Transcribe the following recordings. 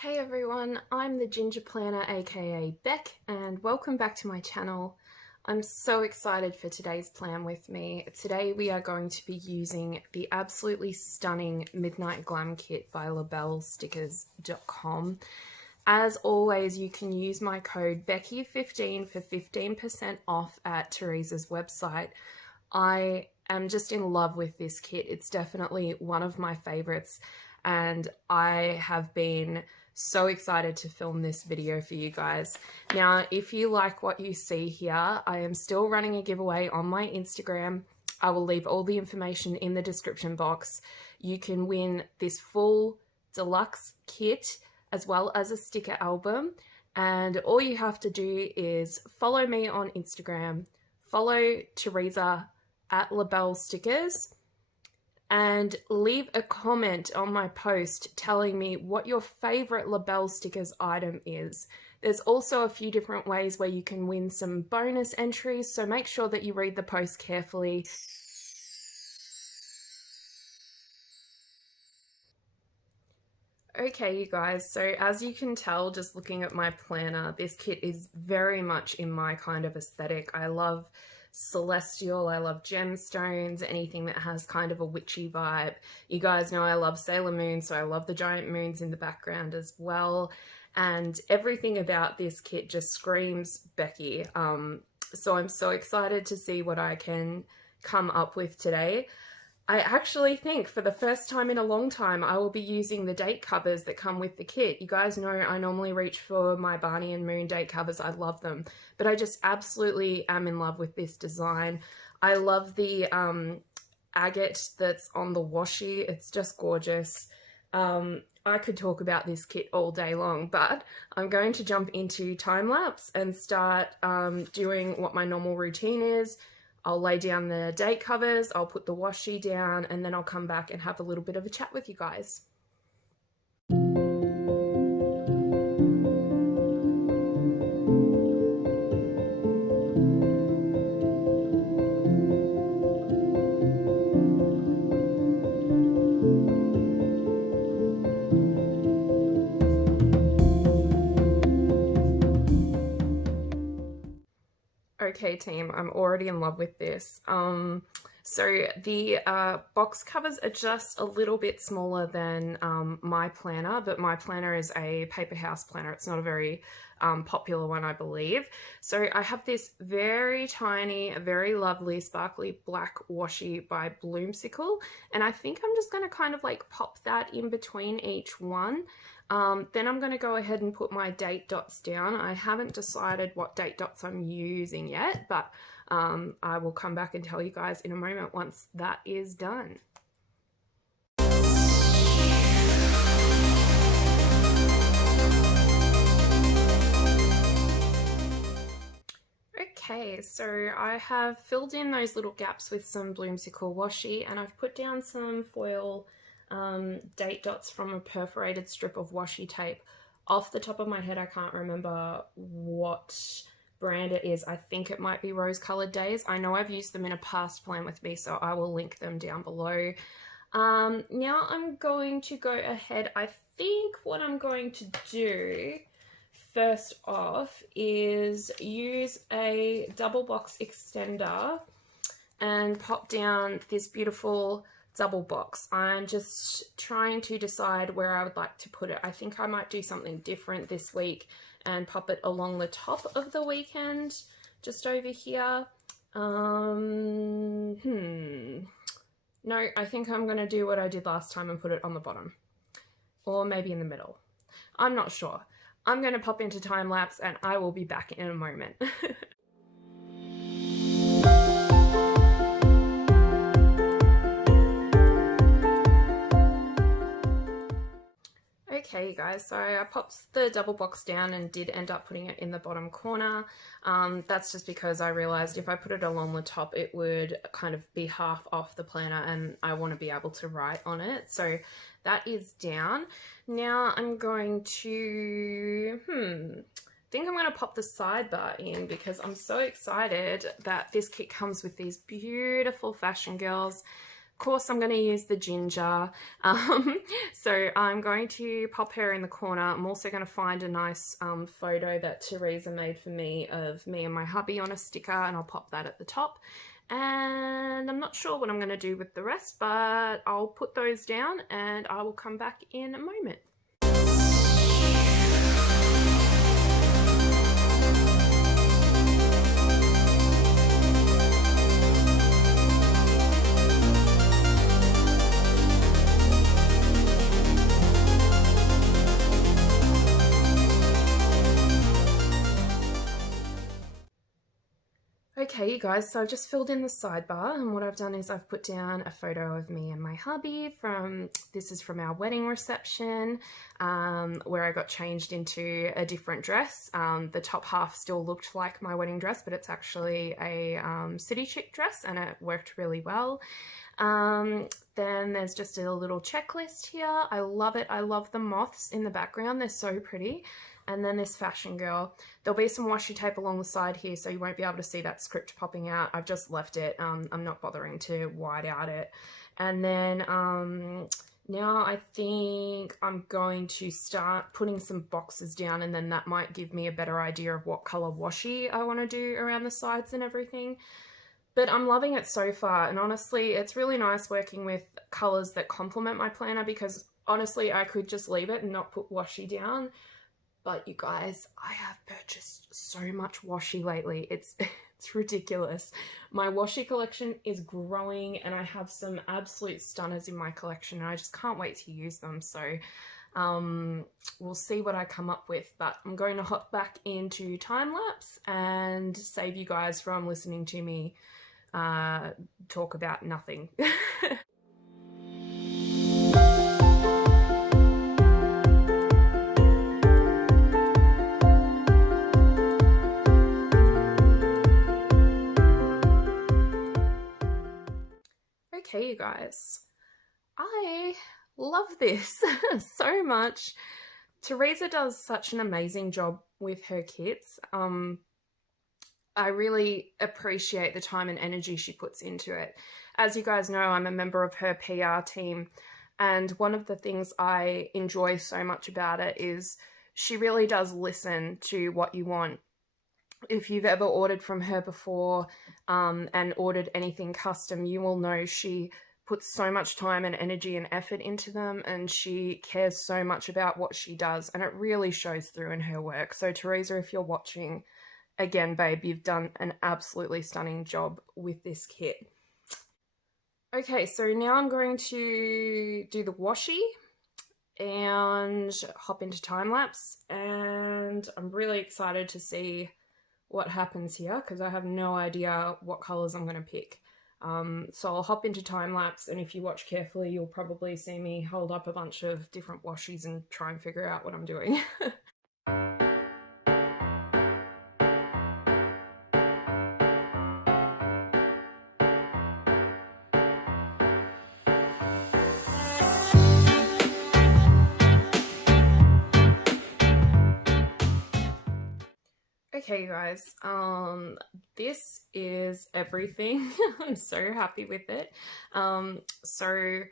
Hey everyone, I'm the Ginger Planner aka Beck and welcome back to my channel. I'm so excited for today's plan with me. Today we are going to be using the absolutely stunning Midnight Glam kit by LaBelleStickers.com. As always, you can use my code Becky15 for 15% off at Teresa's website. I am just in love with this kit. It's definitely one of my favorites and I have been so excited to film this video for you guys. Now, if you like what you see here, I am still running a giveaway on my Instagram. I will leave all the information in the description box. You can win this full deluxe kit as well as a sticker album. And all you have to do is follow me on Instagram, follow Teresa at LaBelle Stickerz, and leave a comment on my post telling me what your favorite LaBelle Stickerz item is. There's also a few different ways where you can win some bonus entries, so make sure that you read the post carefully. Okay, you guys, so as you can tell just looking at my planner, this kit is very much in my kind of aesthetic. I love celestial, I love gemstones, anything that has kind of a witchy vibe. You guys know I love Sailor Moon, so I love the giant moons in the background as well. And everything about this kit just screams Becky. So I'm so excited to see what I can come up with today. I actually think for the first time in a long time, I will be using the date covers that come with the kit. You guys know I normally reach for my Barney and Moon date covers. I love them, but I just absolutely am in love with this design. I love the agate that's on the washi. It's just gorgeous. I could talk about this kit all day long, but I'm going to jump into time lapse and start doing what my normal routine is. I'll lay down the date covers, I'll put the washi down, and then I'll come back and have a little bit of a chat with you guys. Okay team, I'm already in love with this. So the box covers are just a little bit smaller than my planner, but my planner is a paper house planner. It's not a very popular one, I believe. So I have this very tiny, very lovely sparkly black washi by Bloomsicle, and I think I'm just going to kind of like pop that in between each one. Then I'm going to go ahead and put my date dots down. I haven't decided what date dots I'm using yet, but I will come back and tell you guys in a moment once that is done. Okay, so I have filled in those little gaps with some Bloomsicle washi, and I've put down some foil date dots from a perforated strip of washi tape. Off the top of my head, I can't remember what brand it is. I think it might be Rose Colored Days. I know I've used them in a past plan with me, so I will link them down below. Now I'm going to go ahead. I think what I'm going to do first off is use a double box extender and pop down this beautiful double box. I'm just trying to decide where I would like to put it. I think I might do something different this week and pop it along the top of the weekend, just over here. No, I think I'm going to do what I did last time and put it on the bottom, or maybe in the middle. I'm not sure. I'm going to pop into time lapse and I will be back in a moment. Okay guys, so I popped the double box down and did end up putting it in the bottom corner. That's just because I realized if I put it along the top it would kind of be half off the planner and I want to be able to write on it. So that is down. Now I'm going to, I think I'm going to pop the sidebar in because I'm so excited that this kit comes with these beautiful fashion girls. course, I'm going to use the ginger. So I'm going to pop her in the corner. I'm also going to find a nice photo that Teresa made for me of me and my hubby on a sticker, and I'll pop that at the top. And I'm not sure what I'm going to do with the rest, but I'll put those down and I will come back in a moment. Okay, you guys, so I've just filled in the sidebar, and what I've done is I've put down a photo of me and my hubby this is from our wedding reception, where I got changed into a different dress. The top half still looked like my wedding dress, but it's actually a city chic dress, and it worked really well. Then there's just a little checklist here. I love it. I love the moths in the background. They're so pretty. And then this fashion girl. There'll be some washi tape along the side here, so you won't be able to see that script popping out. I've just left it. I'm not bothering to white out it. And then now I think I'm going to start putting some boxes down, and then that might give me a better idea of what color washi I want to do around the sides and everything. But I'm loving it so far, and honestly, it's really nice working with colors that complement my planner, because honestly, I could just leave it and not put washi down. But you guys, I have purchased so much washi lately. It's ridiculous. My washi collection is growing, and I have some absolute stunners in my collection, and I just can't wait to use them. So we'll see what I come up with, but I'm going to hop back into time lapse and save you guys from listening to me talk about nothing. Okay, you guys, I love this so much. Teresa does such an amazing job with her kits. I really appreciate the time and energy she puts into it. As you guys know, I'm a member of her PR team, and one of the things I enjoy so much about it is she really does listen to what you want. If you've ever ordered from her before and ordered anything custom, you will know she puts so much time and energy and effort into them, and she cares so much about what she does, and it really shows through in her work. So Teresa, if you're watching, again, babe, you've done an absolutely stunning job with this kit. Okay, so now I'm going to do the washi and hop into time lapse, and I'm really excited to see what happens here, because I have no idea what colors I'm going to pick. So I'll hop into time lapse, and if you watch carefully, you'll probably see me hold up a bunch of different washies and try and figure out what I'm doing. Okay, guys, this is everything. I'm so happy with it. So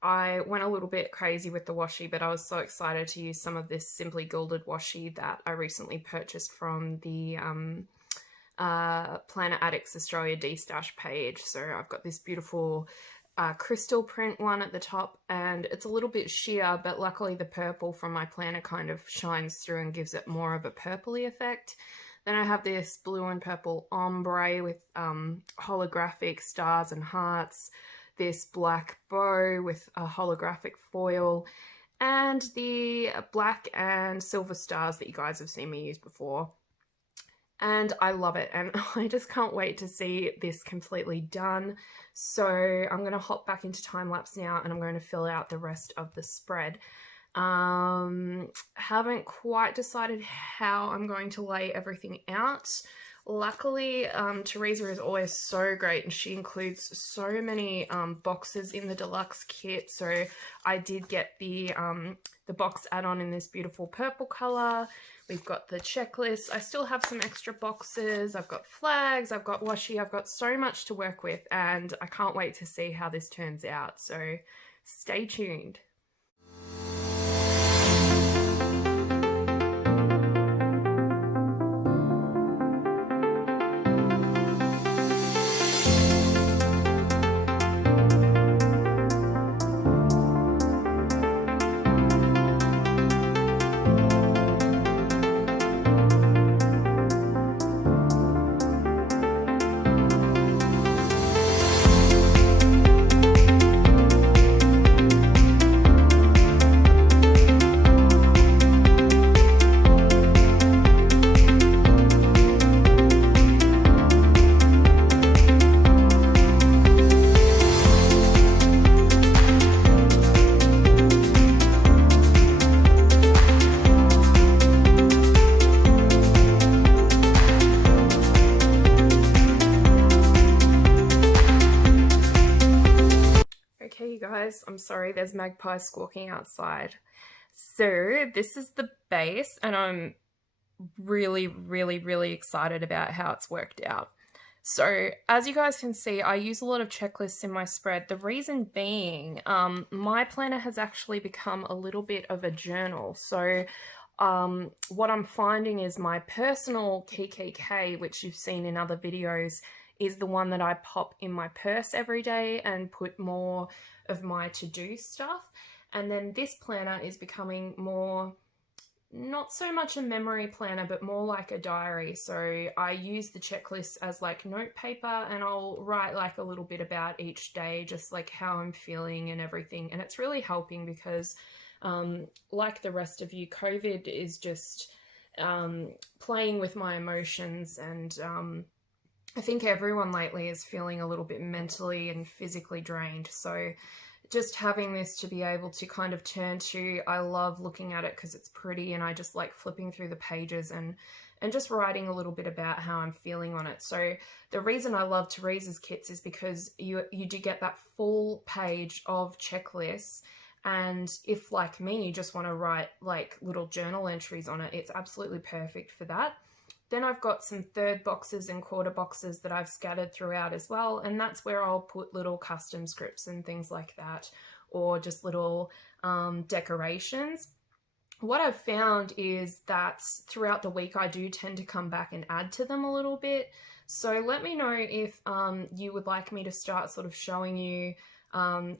I went a little bit crazy with the washi, but I was so excited to use some of this Simply Gilded washi that I recently purchased from the Planner Addicts Australia D-Stash page. So I've got this beautiful crystal print one at the top, and it's a little bit sheer, but luckily the purple from my planner kind of shines through and gives it more of a purpley effect. Then I have this blue and purple ombre with holographic stars and hearts, this black bow with a holographic foil, and the black and silver stars that you guys have seen me use before. And I love it, and I just can't wait to see this completely done. So I'm going to hop back into time lapse now, and I'm going to fill out the rest of the spread. Haven't quite decided how I'm going to lay everything out Luckily, Teresa is always so great and she includes so many boxes in the deluxe kit. So I did get the box add-on in this beautiful purple color. We've got the checklist. I still have some extra boxes. I've got flags, I've got washi, I've got so much to work with, and I can't wait to see how this turns out. So stay tuned. Okay, you guys, I'm sorry, there's magpies squawking outside. So this is the base, and I'm really excited about how it's worked out. So as you guys can see, I use a lot of checklists in my spread. The reason being, my planner has actually become a little bit of a journal. So what I'm finding is my personal KKK, which you've seen in other videos, is the one that I pop in my purse every day and put more of my to-do stuff. And then this planner is becoming more, not so much a memory planner, but more like a diary. So I use the checklist as like note paper, and I'll write like a little bit about each day, just like how I'm feeling and everything. And it's really helping because like the rest of you, COVID is just playing with my emotions, and I think everyone lately is feeling a little bit mentally and physically drained. So just having this to be able to kind of turn to, I love looking at it because it's pretty, and I just like flipping through the pages and just writing a little bit about how I'm feeling on it. So the reason I love Teresa's kits is because you do get that full page of checklists. And if, like me, you just want to write like little journal entries on it, it's absolutely perfect for that. Then I've got some third boxes and quarter boxes that I've scattered throughout as well, and that's where I'll put little custom scripts and things like that, or just little decorations. What I've found is that throughout the week I do tend to come back and add to them a little bit. So let me know if you would like me to start sort of showing you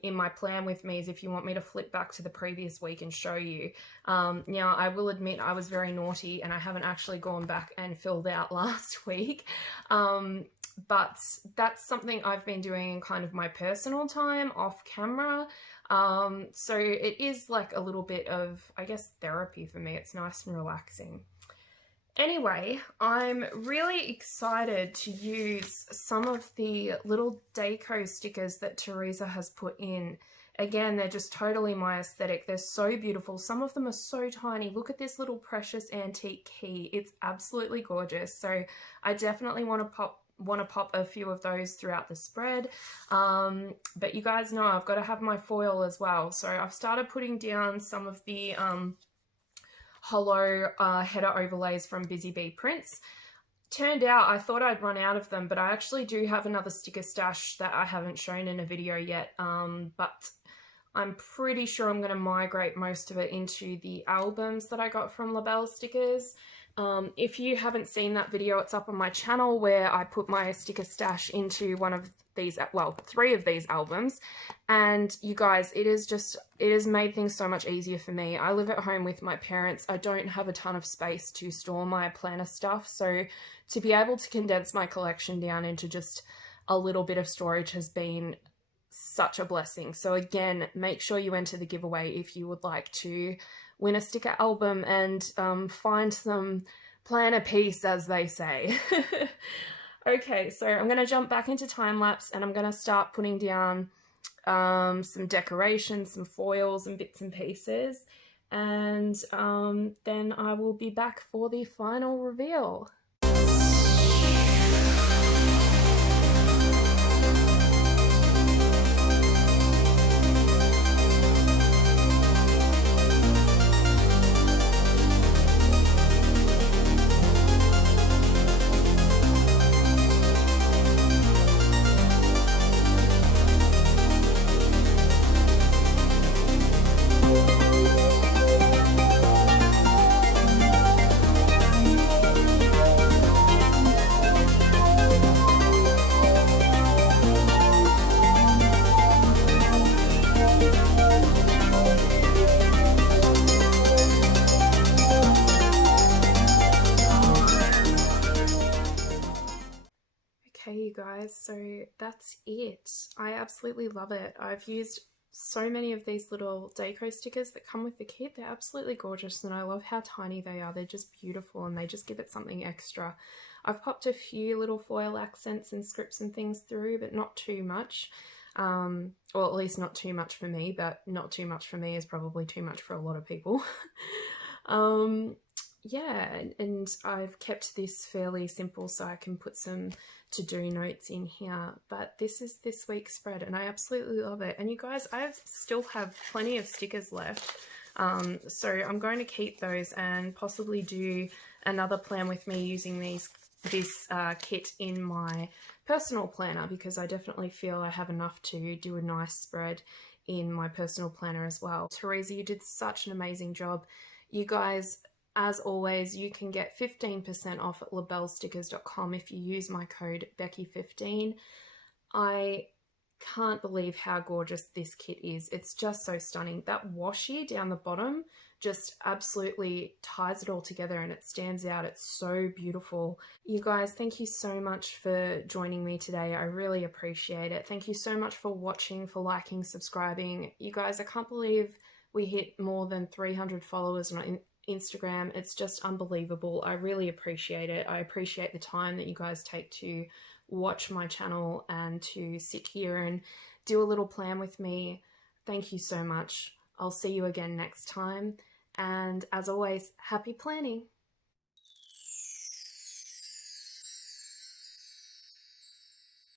in my plan with me, is if you want me to flip back to the previous week and show you. Now, I will admit I was very naughty and I haven't actually gone back and filled out last week, but that's something I've been doing in kind of my personal time off camera. So it is like a little bit of, I guess, therapy for me. It's nice and relaxing. Anyway, I'm really excited to use some of the little deco stickers that Teresa has put in. Again, they're just totally my aesthetic. They're so beautiful. Some of them are so tiny. Look at this little precious antique key. It's absolutely gorgeous. So I definitely want to pop a few of those throughout the spread. But you guys know I've got to have my foil as well. So I've started putting down some of the hollow header overlays from Busy Bee Prints. Turned out I thought I'd run out of them, but I actually do have another sticker stash that I haven't shown in a video yet, but I'm pretty sure I'm going to migrate most of it into the albums that I got from LaBelle Stickerz. If you haven't seen that video, it's up on my channel where I put my sticker stash into one of these, well, 3 of these albums. And you guys, it has made things so much easier for me. I live at home with my parents. I don't have a ton of space to store my planner stuff. So to be able to condense my collection down into just a little bit of storage has been such a blessing. So again, make sure you enter the giveaway if you would like to win a sticker album and find some planner peace, as they say. Okay, so I'm going to jump back into time lapse and I'm going to start putting down some decorations, some foils and bits and pieces, and then I will be back for the final reveal. guys, so that's it. I absolutely love it. I've used so many of these little deco stickers that come with the kit. They're absolutely gorgeous, and I love how tiny they are. They're just beautiful, and they just give it something extra. I've popped a few little foil accents and scripts and things through, but not too much. Or at least not too much for me, but not too much for me is probably too much for a lot of people. Yeah, and I've kept this fairly simple so I can put some to-do notes in here, but this is this week's spread and I absolutely love it. And you guys, I still have plenty of stickers left, so I'm going to keep those and possibly do another plan with me using this kit in my personal planner, because I definitely feel I have enough to do a nice spread in my personal planner as well. Teresa, you did such an amazing job. You guys, as always, you can get 15% off at labellestickers.com if you use my code Becky15. I can't believe how gorgeous this kit is. It's just so stunning. That washi down the bottom just absolutely ties it all together and it stands out. It's so beautiful. You guys, thank you so much for joining me today. I really appreciate it. Thank you so much for watching, for liking, subscribing. You guys, I can't believe we hit more than 300 followers on Instagram. It's just unbelievable. I really appreciate it. I appreciate the time that you guys take to watch my channel and to sit here and do a little plan with me. Thank you so much. I'll see you again next time. And as always, happy planning.